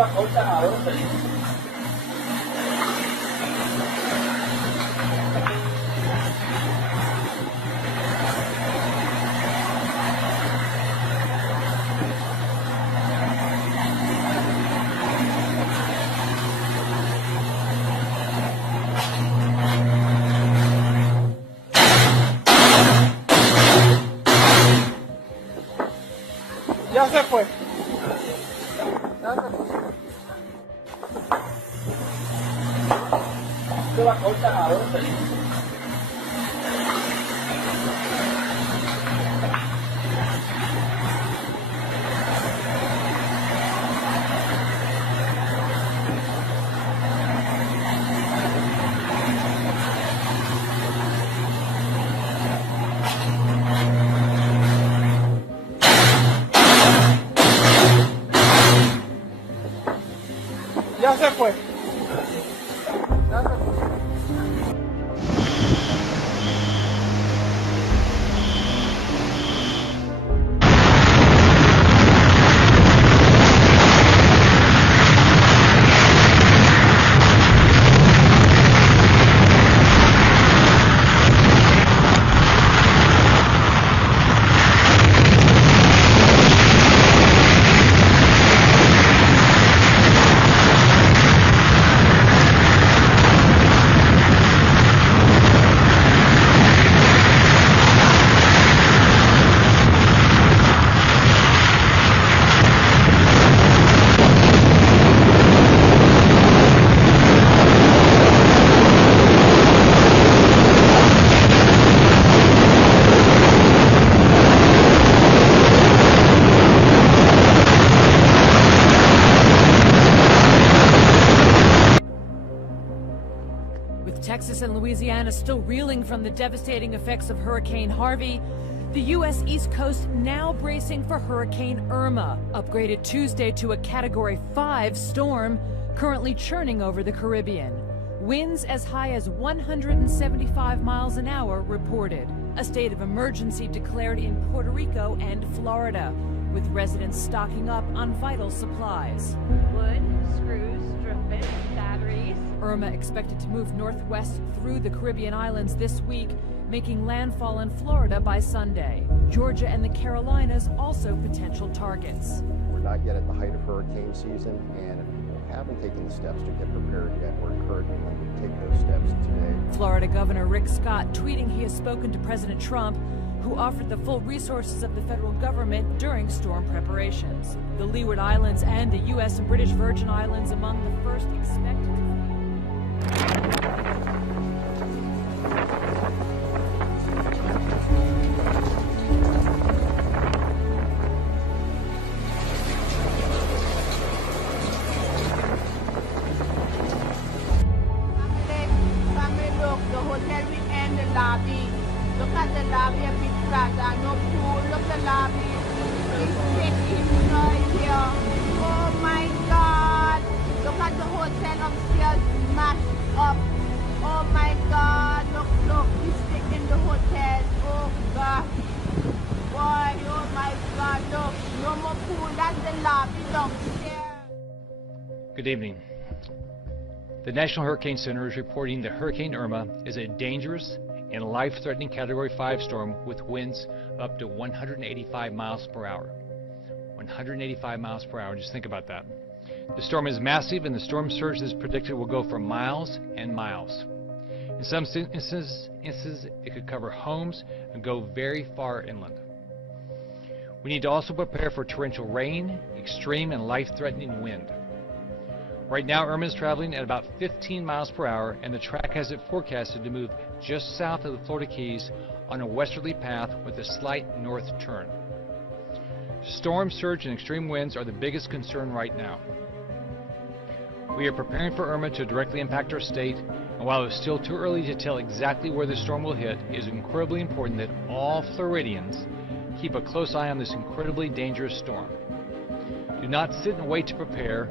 la cortan ahora, feliz. Ya se fue. Se la cortan ahora, feliz. Ya se fue. Ya se fue. With Texas and Louisiana still reeling from the devastating effects of Hurricane Harvey, the U.S. East Coast now bracing for Hurricane Irma, upgraded Tuesday to a Category 5 storm, currently churning over the Caribbean. Winds as high as 175 miles an hour reported. A state of emergency declared in Puerto Rico and Florida, with residents stocking up on vital supplies. Wood, screws, strip bits, batteries. Irma expected to move northwest through the Caribbean islands this week, making landfall in Florida by Sunday. Georgia and the Carolinas also potential targets. We're not yet at the height of hurricane season, and if people haven't taken the steps to get prepared yet, we're encouraging them to take those steps today. Florida Governor Rick Scott tweeting he has spoken to President Trump, who offered the full resources of the federal government during storm preparations. The Leeward Islands and the U.S. and British Virgin Islands among the first expected to feel. Family, look, the hotel we end the lobby. Look at the lobby of Big Plaza, no pool, look at the lobby. It's shaking noise here. Oh my God. Look at the hotel upstairs, mashed up. Oh my God, look, he's taking the hotel. Oh God. Boy, oh my God, look, no more pool, that's the lobby downstairs. Good evening. The National Hurricane Center is reporting that Hurricane Irma is a dangerous and life-threatening Category 5 storm with winds up to 185 miles per hour. 185 miles per hour, just think about that. The storm is massive, and the storm surge is predicted will go for miles and miles. In some instances, it could cover homes and go very far inland. We need to also prepare for torrential rain, extreme and life-threatening wind. Right now, Irma is traveling at about 15 miles per hour, and the track has it forecasted to move just south of the Florida Keys on a westerly path with a slight north turn. Storm surge and extreme winds are the biggest concern right now. We are preparing for Irma to directly impact our state, and while it's still too early to tell exactly where the storm will hit, it is incredibly important that all Floridians keep a close eye on this incredibly dangerous storm. Do not sit and wait to prepare.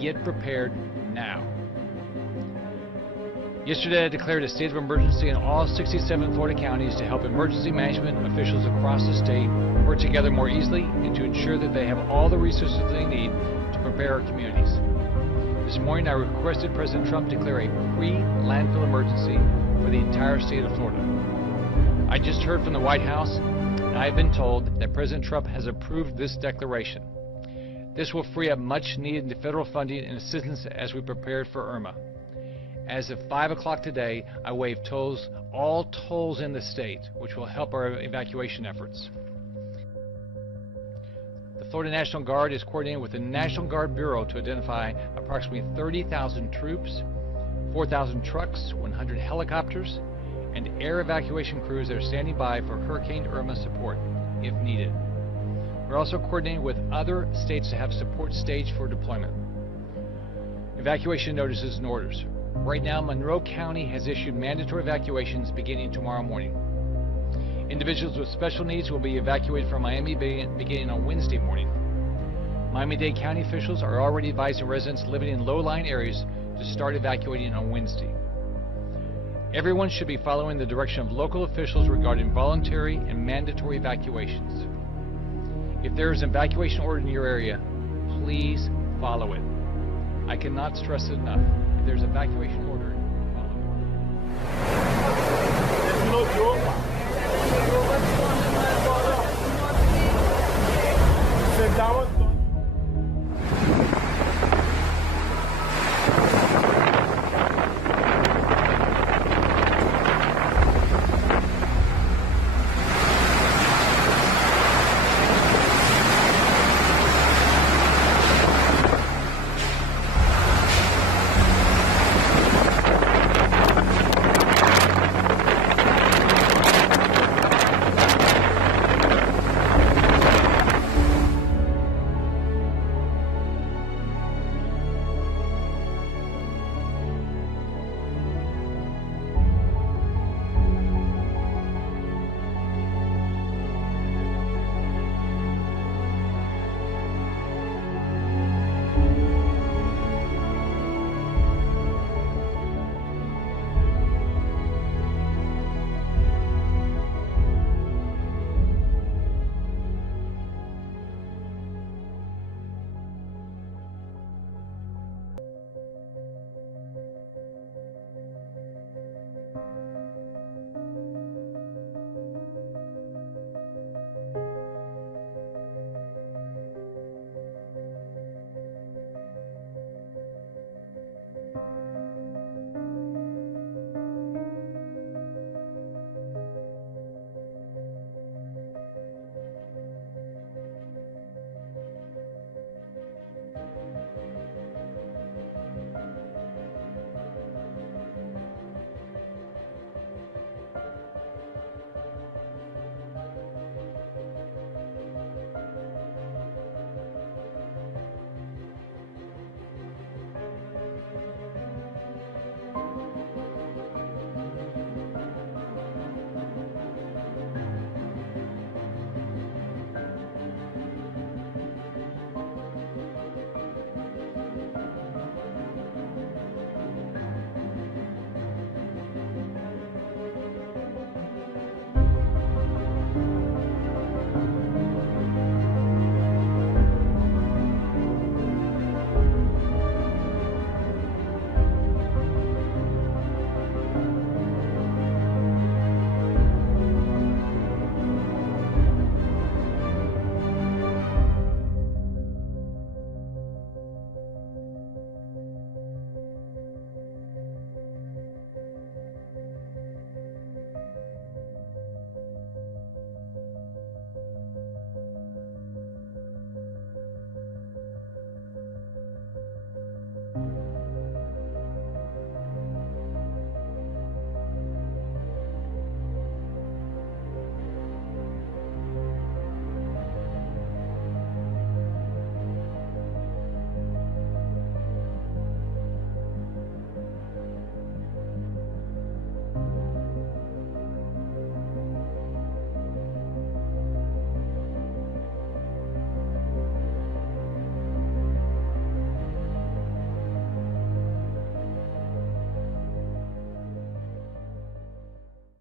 Get prepared now. Yesterday, I declared a state of emergency in all 67 Florida counties to help emergency management officials across the state work together more easily and to ensure that they have all the resources they need to prepare our communities. This morning I requested President Trump declare a pre-landfill emergency for the entire state of Florida. I just heard from the White House, and I have been told that President Trump has approved this declaration. This will free up much needed federal funding and assistance as we prepare for Irma. As of 5 o'clock today, I waived all tolls in the state, which will help our evacuation efforts. The Florida National Guard is coordinating with the National Guard Bureau to identify approximately 30,000 troops, 4,000 trucks, 100 helicopters, and air evacuation crews that are standing by for Hurricane Irma support, if needed. We're also coordinating with other states to have support staged for deployment. Evacuation notices and orders. Right now, Monroe County has issued mandatory evacuations beginning tomorrow morning. Individuals with special needs will be evacuated from Miami beginning on Wednesday morning. Miami-Dade County officials are already advising residents living in low-lying areas to start evacuating on Wednesday. Everyone should be following the direction of local officials regarding voluntary and mandatory evacuations. If there is an evacuation order in your area, please follow it. I cannot stress it enough. If there's an evacuation order, follow it. Sit down.